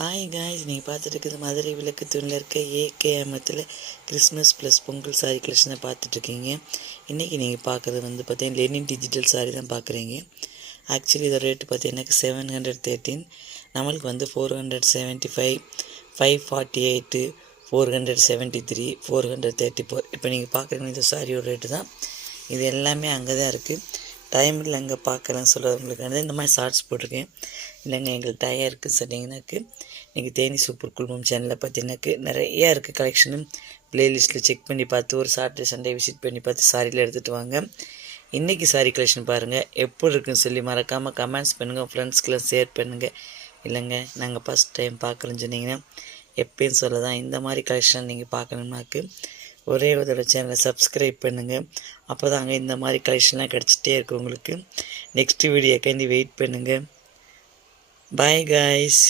Hi guys, நீங்கள் பார்த்துட்டு இருக்கிறது மதுரை விளக்கு தூணில் இருக்க ஏகேஎம்த்தில் கிறிஸ்மஸ் ப்ளஸ் பொங்கல் சாரி கலெக்ஷனை பார்த்துட்ருக்கீங்க. இன்றைக்கி நீங்கள் பார்க்குறது பார்த்தீங்கன்னா லெனின் டிஜிட்டல் சாரி தான் பார்க்குறீங்க. ஆக்சுவலி இதோட ரேட்டு பார்த்தீங்கன்னா 713, நம்மளுக்கு 475, 548, 473, 434. இப்போ நீங்கள் பார்க்குறீங்க இந்த சாரியோட ரேட்டு தான். இது எல்லாமே அங்கே தான் இருக்குது. டைம் இல்லை அங்கே பார்க்கலன்னு சொல்கிறவங்களுக்கு இந்த மாதிரி ஷார்ட்ஸ் போட்டிருக்கேன். இல்லைங்க எங்களுக்கு டயம் இருக்குது சொன்னீங்கன்னாக்கு நீங்கள் தேனி சூப்பர் குழுமம் சேனலில் பார்த்தீங்கன்னாக்கு நிறையா இருக்குது கலெக்ஷனு. ப்ளேலிஸ்ட்டில் செக் பண்ணி பார்த்து ஒரு சாட்டர்டே சண்டே விசிட் பண்ணி பார்த்து சாரியில் எடுத்துகிட்டு வாங்க. இன்றைக்கி சாரி கலெக்ஷன் பாருங்கள் எப்படி இருக்குன்னு சொல்லி மறக்காமல் கமெண்ட்ஸ் பண்ணுங்கள், ஃப்ரெண்ட்ஸ்க்கெலாம் ஷேர் பண்ணுங்கள். இல்லைங்க நாங்கள் ஃபஸ்ட் டைம் பார்க்குறோன்னு சொன்னீங்கன்னா எப்பயும் சொல்ல தான், இந்த மாதிரி கலெக்ஷன் நீங்கள் பார்க்கணுன்னாக்கு ஒரே ஒரு சேனலை சப்ஸ்கிரைப் பண்ணுங்கள். அப்போ தாங்க இந்த மாதிரி கலெக்ஷன்லாம் கிடச்சிட்டே இருக்குது உங்களுக்கு. நெக்ஸ்ட் வீடியோக்காண்டி வெயிட் பண்ணுங்கள். Bye guys.